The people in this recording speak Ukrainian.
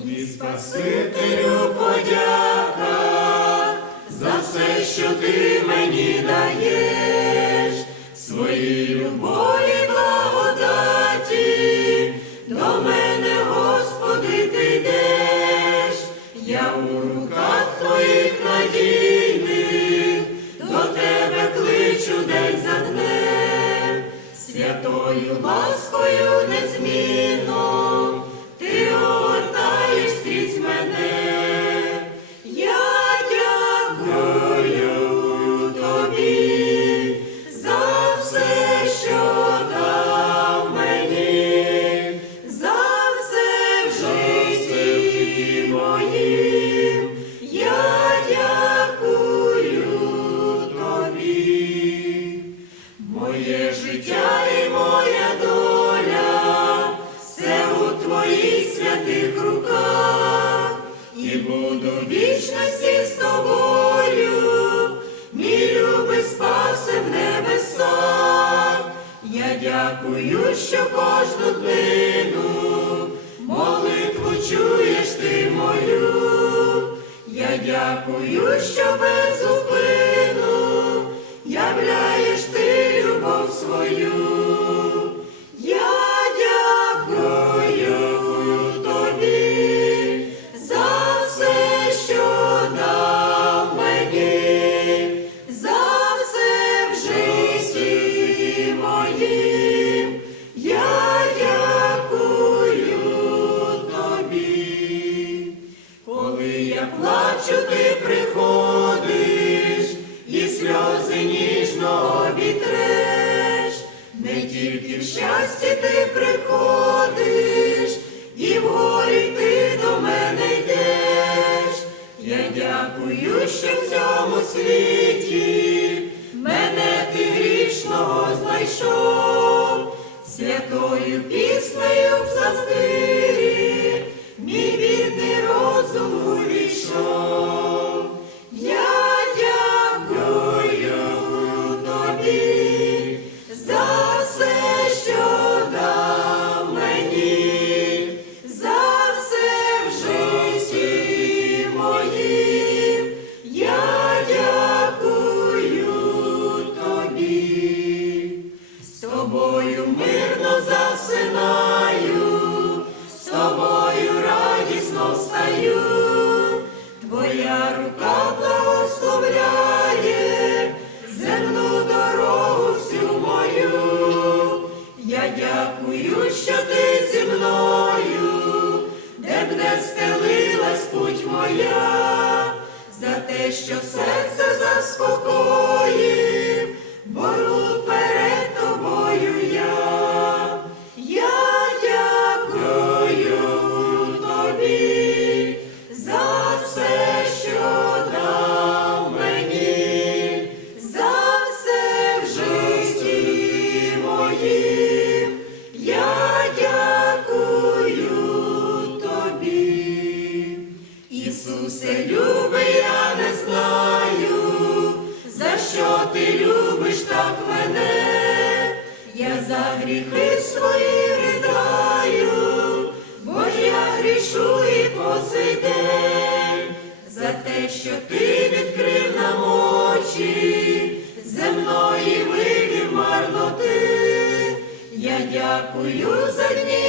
Тобі, Спасителю, подяка за все, що ти мені даєш, своїй любові, благодаті, до мене, Господи, ти йдеш, я у руках твоїх надійних, до тебе кличу день за днем, святою ласкою незмінно, тобі за все, що дав мені, за все в житті моїм, я дякую тобі. Моє життя і моя доля, все у твоїх святих руках, і буду вічності з дякую, що кожну днину молитву чуєш ти мою. Я дякую, що без я плачу, ти приходиш, і сльози ніжно обітреш, не тільки в щасті ти приходиш, і в горі ти до мене йдеш. Я дякую, що в цьому світі мене ти грішного знайшов, святою піснею в тобою мирно засинаю, Ісусе, любий, я не знаю, за що ти любиш так мене, я за гріхи дякую за дні